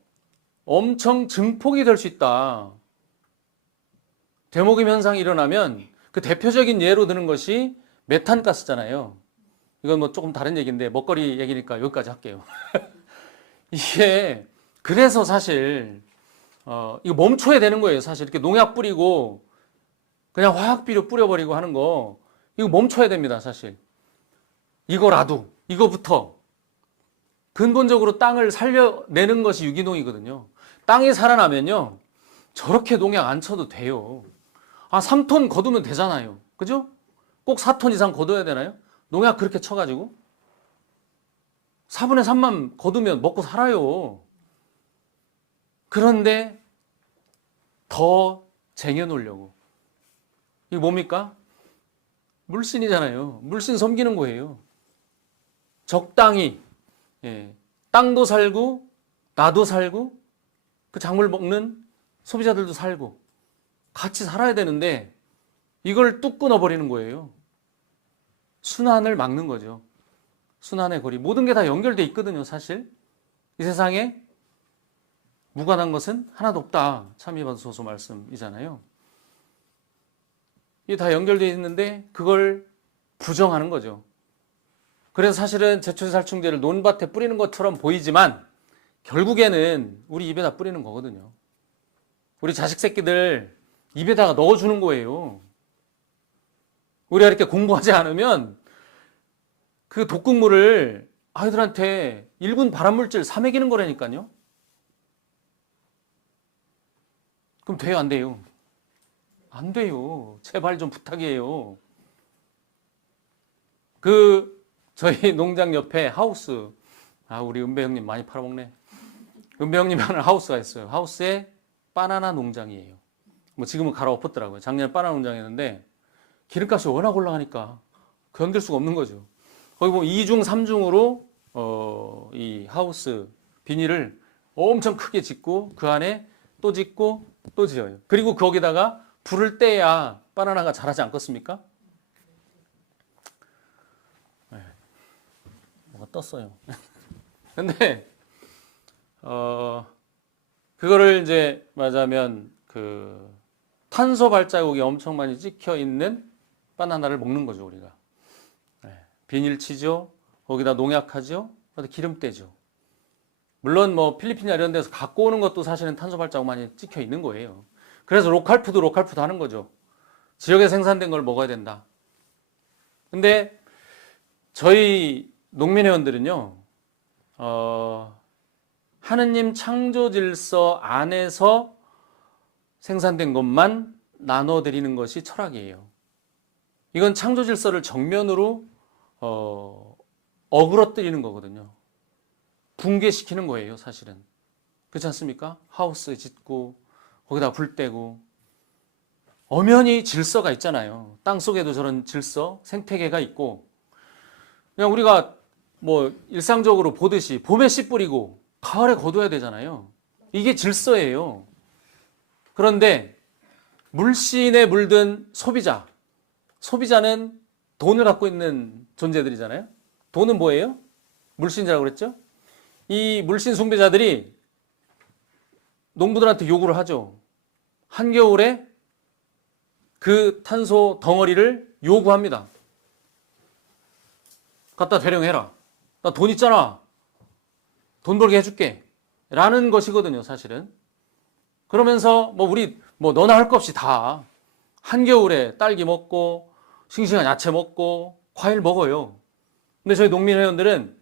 엄청 증폭이 될 수 있다. 되먹임 현상이 일어나면 그 대표적인 예로 드는 것이 메탄가스잖아요. 이건 뭐 조금 다른 얘기인데 먹거리 얘기니까 여기까지 할게요. 이게 그래서 사실 이거 멈춰야 되는 거예요. 사실 이렇게 농약 뿌리고 그냥 화학비료 뿌려버리고 하는 거 이거 멈춰야 됩니다. 사실 이거부터 근본적으로 땅을 살려내는 것이 유기농이거든요. 땅이 살아나면요 저렇게 농약 안 쳐도 돼요. 3톤 거두면 되잖아요. 그죠? 꼭 4톤 이상 거둬야 되나요? 농약 그렇게 쳐가지고 4분의 3만 거두면 먹고 살아요. 그런데 더 쟁여놓으려고. 이게 뭡니까? 물신이잖아요. 물신 섬기는 거예요. 적당히 땅도 살고 나도 살고 그 작물 먹는 소비자들도 살고 같이 살아야 되는데 이걸 뚝 끊어버리는 거예요. 순환을 막는 거죠. 순환의 고리. 모든 게 다 연결돼 있거든요, 사실. 이 세상에 무관한 것은 하나도 없다. 참여받으소서 말씀이잖아요. 이게 다 연결돼 있는데 그걸 부정하는 거죠. 그래서 사실은 제초제살충제를 논밭에 뿌리는 것처럼 보이지만 결국에는 우리 입에다 뿌리는 거거든요. 우리 자식 새끼들 입에다가 넣어주는 거예요. 우리가 이렇게 공부하지 않으면 그 독극물을 아이들한테 1군 발암물질 사먹이는 거라니까요. 그럼 돼요, 안 돼요? 안 돼요. 제발 좀 부탁이에요. 저희 농장 옆에 하우스, 우리 은배 형님 많이 팔아먹네. 은배 형님이 하는 하우스가 있어요. 하우스에 바나나 농장이에요. 뭐 지금은 갈아엎었더라고요. 작년에 바나나 농장이었는데 기름값이 워낙 올라가니까 견딜 수가 없는 거죠. 거기 보면 2중, 3중으로 이 하우스 비닐을 엄청 크게 짓고 그 안에 또 짓고 또 지어요. 그리고 거기다가 불을 떼야 바나나가 자라지 않겠습니까? 뭐가 떴어요. 근데 그거를 이제 말하자면 그 탄소 발자국이 엄청 많이 찍혀 있는 바나나를 먹는 거죠, 우리가. 비닐 치죠. 거기다 농약하죠. 거기다 기름 떼죠. 물론 뭐 필리핀이나 이런 데서 갖고 오는 것도 사실은 탄소 발자국 많이 찍혀 있는 거예요. 그래서 로컬푸드 하는 거죠. 지역에 생산된 걸 먹어야 된다. 근데 저희 농민회원들은요, 하느님 창조 질서 안에서 생산된 것만 나눠드리는 것이 철학이에요. 이건 창조 질서를 정면으로 어그러뜨리는 거거든요. 붕괴시키는 거예요, 사실은. 그렇지 않습니까? 하우스 짓고 거기다 불 떼고 엄연히 질서가 있잖아요. 땅 속에도 저런 질서, 생태계가 있고 그냥 우리가 뭐 일상적으로 보듯이 봄에 씨 뿌리고 가을에 거둬야 되잖아요. 이게 질서예요. 그런데 물신에 물든 소비자는 돈을 갖고 있는 존재들이잖아요. 돈은 뭐예요? 물신이라고 그랬죠? 이 물신 숭배자들이 농부들한테 요구를 하죠. 한겨울에 그 탄소 덩어리를 요구합니다. 갖다 대령해라. 나 돈 있잖아. 돈 벌게 해줄게. 라는 것이거든요, 사실은. 그러면서 우리 너나 할 것 없이 다 한겨울에 딸기 먹고 싱싱한 야채 먹고 과일 먹어요. 근데 저희 농민회원들은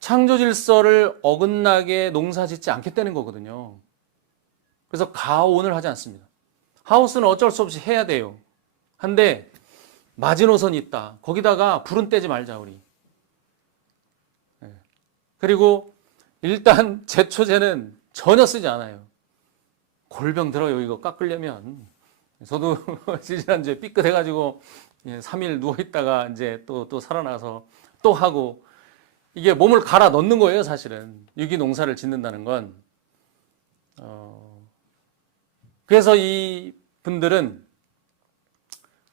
창조 질서를 어긋나게 농사 짓지 않겠다는 거거든요. 그래서 가온을 하지 않습니다. 하우스는 어쩔 수 없이 해야 돼요. 한데 마지노선이 있다. 거기다가 불은 떼지 말자 우리. 그리고 일단 제초제는 전혀 쓰지 않아요. 골병 들어요. 이거 깎으려면. 저도 지난주에 삐끗해가지고 3일 누워있다가 이제 또 살아나서 또 하고, 이게 몸을 갈아 넣는 거예요, 사실은. 유기농사를 짓는다는 건. 그래서 이 분들은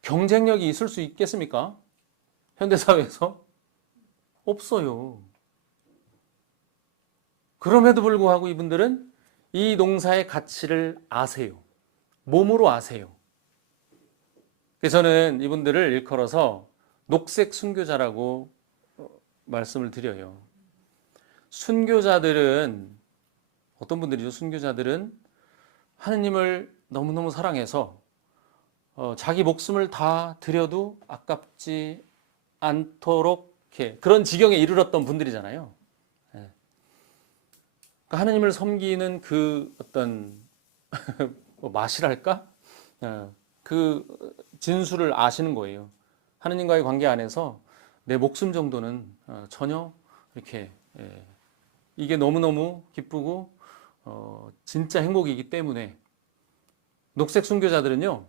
경쟁력이 있을 수 있겠습니까? 현대사회에서? 없어요. 그럼에도 불구하고 이분들은 이 농사의 가치를 아세요. 몸으로 아세요. 그래서 저는 이분들을 일컬어서 녹색 순교자라고 말씀을 드려요. 순교자들은, 어떤 분들이죠? 순교자들은 하느님을 너무너무 사랑해서 자기 목숨을 다 드려도 아깝지 않도록 그런 지경에 이르렀던 분들이잖아요. 그러니까 하느님을 섬기는 그 어떤 맛이랄까? 그 진수를 아시는 거예요. 하느님과의 관계 안에서 내 목숨 정도는 전혀 이렇게 이게 너무너무 기쁘고 진짜 행복이기 때문에 녹색 순교자들은요,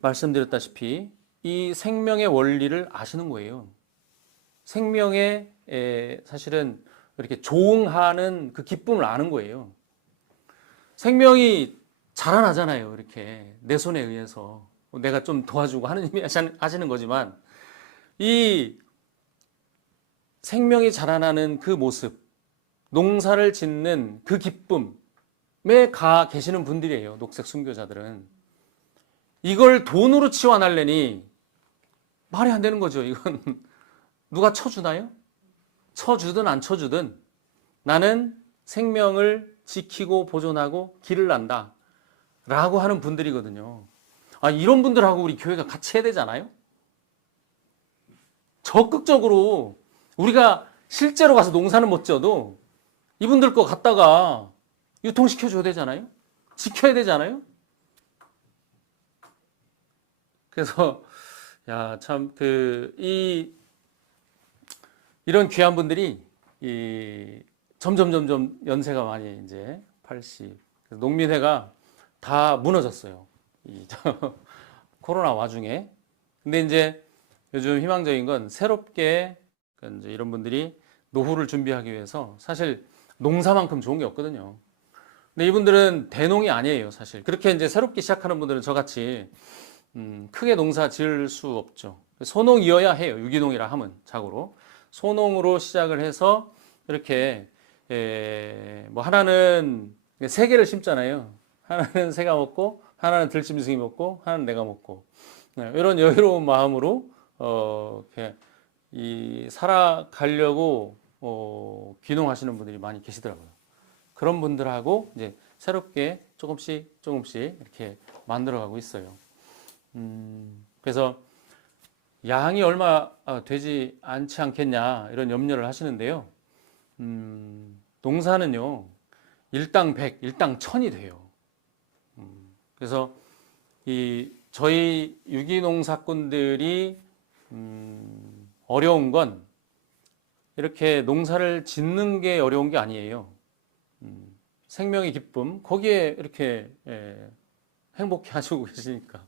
말씀드렸다시피 이 생명의 원리를 아시는 거예요. 생명에 사실은 이렇게 조응하는 그 기쁨을 아는 거예요. 생명이 자라나잖아요. 이렇게 내 손에 의해서 내가 좀 도와주고 하느님이 하시는 거지만, 이 생명이 자라나는 그 모습, 농사를 짓는 그 기쁨에 가 계시는 분들이에요. 녹색 순교자들은. 이걸 돈으로 치환하려니 말이 안 되는 거죠. 이건 누가 쳐주나요? 쳐주든 안 쳐주든 나는 생명을 지키고 보존하고 길을 난다 라고 하는 분들이거든요. 이런 분들하고 우리 교회가 같이 해야 되잖아요. 적극적으로 우리가 실제로 가서 농사는 못 지어도 이분들 거 갖다가 유통시켜줘야 되잖아요. 지켜야 되잖아요. 그래서 참 이런 귀한 분들이 점점 연세가 많이 이제 80. 농민회가 다 무너졌어요. 코로나 와중에. 근데 이제 요즘 희망적인 건 새롭게 이제 이런 분들이 노후를 준비하기 위해서, 사실 농사만큼 좋은 게 없거든요. 근데 이분들은 대농이 아니에요, 사실. 그렇게 이제 새롭게 시작하는 분들은 저같이 크게 농사 지을 수 없죠. 소농이어야 해요. 유기농이라 하면 자고로 소농으로 시작을 해서 이렇게 하나는 3개를 심잖아요. 하나는 새가 먹고, 하나는 들짐승이 먹고, 하나는 내가 먹고, 이런 여유로운 마음으로 이렇게 살아가려고 귀농하시는 분들이 많이 계시더라고요. 그런 분들하고 이제 새롭게 조금씩 이렇게 만들어가고 있어요. 그래서 양이 얼마 되지 않지 않겠냐 이런 염려를 하시는데요. 농사는요, 일당 100, 일당 1000이 돼요. 그래서 저희 유기농사꾼들이 어려운 건 이렇게 농사를 짓는 게 어려운 게 아니에요. 생명의 기쁨, 거기에 이렇게 행복해 하시고 계시니까.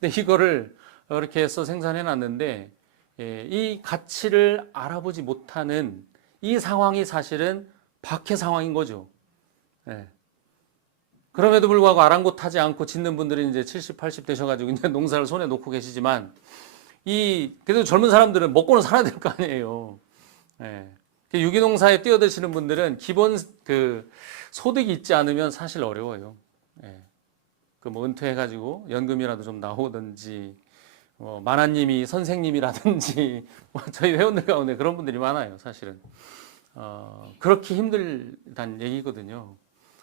근데 이거를 이렇게 해서 생산해 놨는데 이 가치를 알아보지 못하는 이 상황이 사실은 박해 상황인 거죠. 그럼에도 불구하고 아랑곳하지 않고 짓는 분들은 이제 70, 80 되셔가지고 이제 농사를 손에 놓고 계시지만 그래도 젊은 사람들은 먹고는 살아야 될 거 아니에요. 예. 유기농사에 뛰어드시는 분들은 기본 그 소득이 있지 않으면 사실 어려워요. 예. 그 뭐 은퇴해가지고 연금이라도 좀 나오든지, 만화님이 선생님이라든지, 저희 회원들 가운데 그런 분들이 많아요, 사실은. 그렇게 힘들다는 얘기거든요.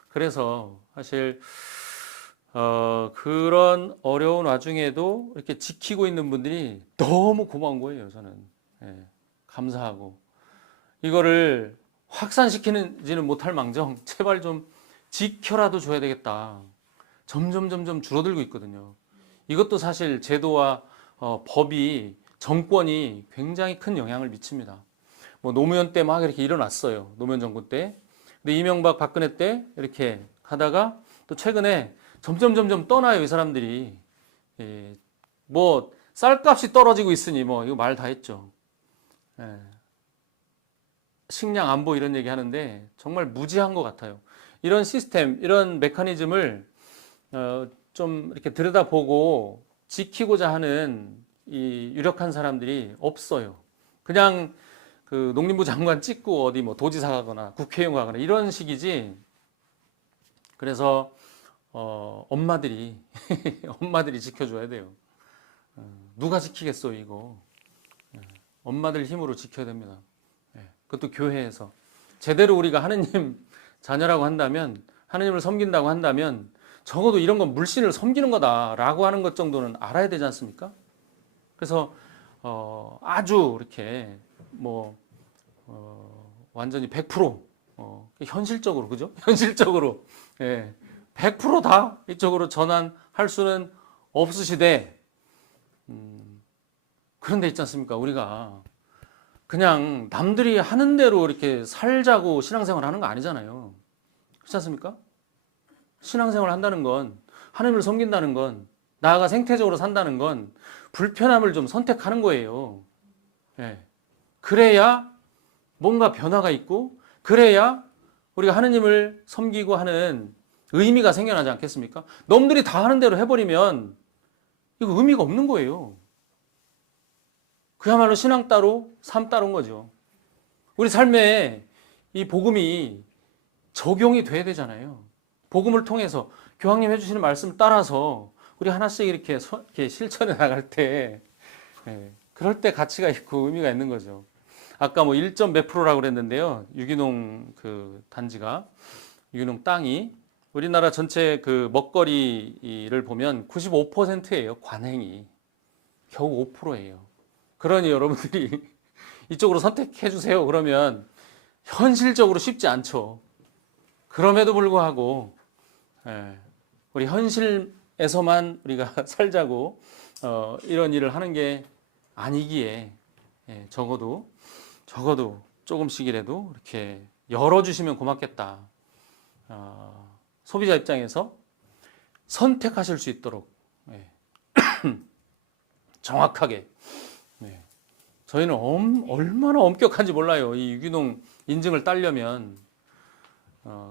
그래서 사실, 그런 어려운 와중에도 이렇게 지키고 있는 분들이 너무 고마운 거예요, 저는. 예. 감사하고. 이거를 확산시키지는 못할 망정, 제발 좀 지켜라도 줘야 되겠다. 점점 줄어들고 있거든요. 이것도 사실 제도와 법이, 정권이 굉장히 큰 영향을 미칩니다. 뭐 노무현 때 막 이렇게 일어났어요. 노무현 정권 때. 근데 이명박 박근혜 때 이렇게 하다가 또 최근에 점점 떠나요, 이 사람들이. 예, 뭐 쌀값이 떨어지고 있으니 뭐 이거 말 다 했죠. 예. 식량 안보 이런 얘기 하는데 정말 무지한 것 같아요. 이런 시스템, 이런 메커니즘을 좀 이렇게 들여다보고 지키고자 하는 이 유력한 사람들이 없어요. 그냥 그 농림부 장관 찍고 어디 뭐 도지사 가거나 국회의원 가거나 이런 식이지. 그래서 엄마들이 엄마들이 지켜줘야 돼요. 누가 지키겠어 이거. 엄마들 힘으로 지켜야 됩니다. 그것도 교회에서 제대로 우리가 하느님 자녀라고 한다면, 하느님을 섬긴다고 한다면 적어도 이런 건 물신을 섬기는 거다라고 하는 것 정도는 알아야 되지 않습니까? 그래서 아주 이렇게 뭐 완전히 100% 현실적으로, 그죠? 현실적으로 100%다 이쪽으로 전환할 수는 없으시되, 그런 데 있지 않습니까? 우리가 그냥 남들이 하는 대로 이렇게 살자고 신앙생활 하는 거 아니잖아요. 그렇지 않습니까? 신앙생활 한다는 건, 하나님을 섬긴다는 건, 나아가 생태적으로 산다는 건 불편함을 좀 선택하는 거예요. 예. 그래야 뭔가 변화가 있고, 그래야 우리가 하나님을 섬기고 하는 의미가 생겨나지 않겠습니까? 남들이 다 하는 대로 해버리면 이거 의미가 없는 거예요. 그야말로 신앙 따로, 삶 따로인 거죠. 우리 삶에 이 복음이 적용이 돼야 되잖아요. 복음을 통해서 교황님 해주시는 말씀을 따라서 우리 하나씩 이렇게 실천해 나갈 때, 그럴 때 가치가 있고 의미가 있는 거죠. 아까 뭐 1점 몇 프로라고 그랬는데요. 유기농 그 단지가, 유기농 땅이 우리나라 전체 그 먹거리를 보면 95%예요. 관행이. 겨우 5%예요. 그러니 여러분들이 이쪽으로 선택해 주세요. 그러면 현실적으로 쉽지 않죠. 그럼에도 불구하고 우리 현실에서만 우리가 살자고 이런 일을 하는 게 아니기에, 적어도 조금씩이라도 이렇게 열어주시면 고맙겠다. 소비자 입장에서 선택하실 수 있도록 정확하게. 저희는 얼마나 엄격한지 몰라요. 이 유기농 인증을 따려면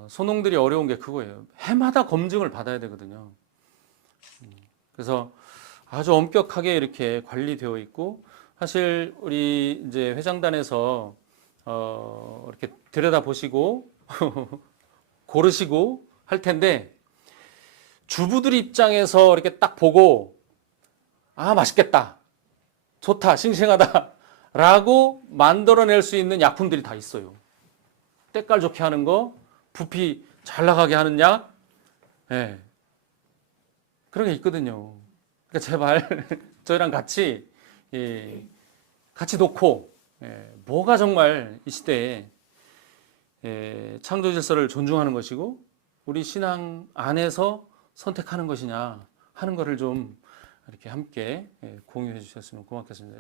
소농들이 어려운 게 그거예요. 해마다 검증을 받아야 되거든요. 그래서 아주 엄격하게 이렇게 관리되어 있고, 사실 우리 이제 회장단에서 이렇게 들여다 보시고 고르시고 할 텐데, 주부들 입장에서 이렇게 딱 보고 맛있겠다, 좋다, 싱싱하다 라고 만들어낼 수 있는 약품들이 다 있어요. 때깔 좋게 하는 거, 부피 잘 나가게 하는 약, 그런 게 있거든요. 그러니까 제발 저희랑 같이 놓고, 뭐가 정말 이 시대에 창조 질서를 존중하는 것이고 우리 신앙 안에서 선택하는 것이냐 하는 것을 좀 이렇게 함께 공유해 주셨으면 고맙겠습니다.